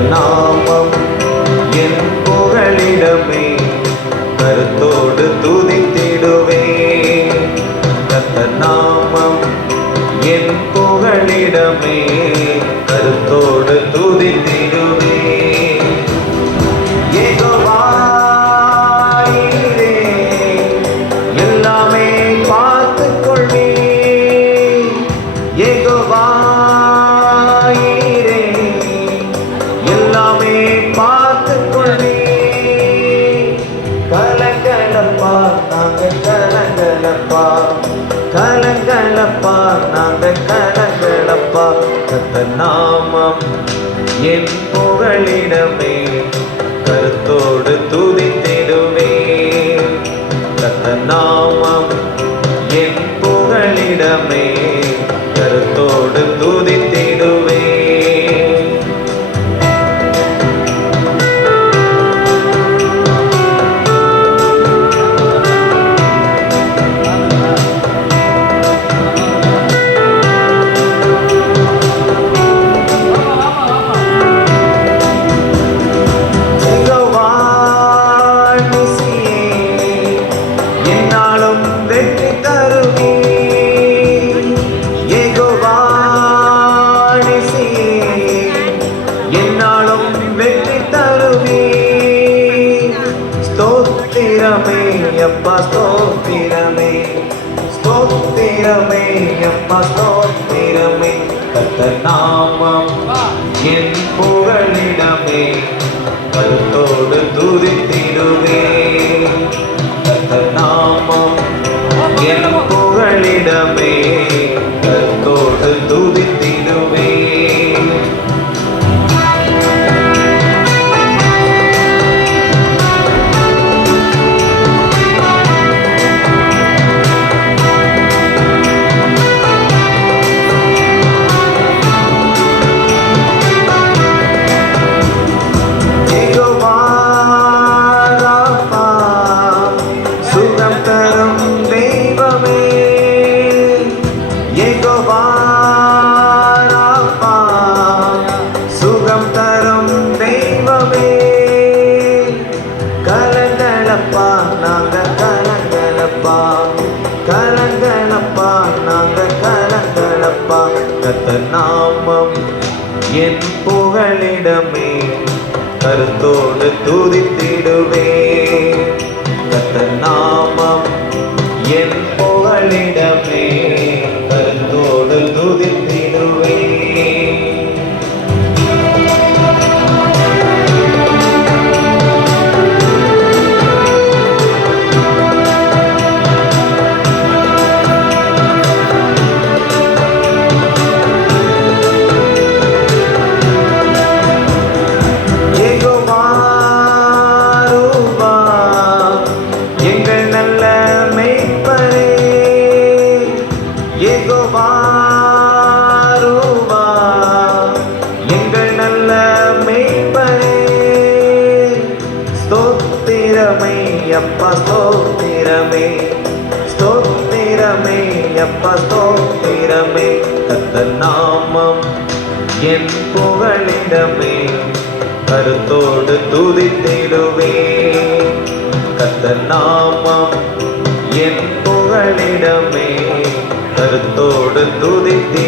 நாமம் என் புகழிடமே கருத்தோடு துதித்திடுவே. கத்த நாமம் என் புகழிடமே கலங்கலப்பா நாமம் என் புகழிடமே. அப்பா ஸ்தோத்திரமே ஸ்தோத்திரமே அப்பா ஸ்தோத்திரமே கத்த நாமம் என் புகழிடமே கரங்களப்பா நாங்க கரங்களப்பா கத்த நாமம் என் புகழிடமே கருத்தோடு துதித்திடுவே கத்த நாமம் என் புகழிடமே கருத்தோடு துதித்திடுவே அப்பா ஸ்தோத்திரமே. ஸ்தோத்திரமே அப்பா ஸ்தோத்திரமே. கத்த நாமம் என் புகழிடமே. கருத்தோடு துதித்திடுவே. கத்த நாமம் என் புகழிடமே. கருத்தோடு துதித்திடுவே.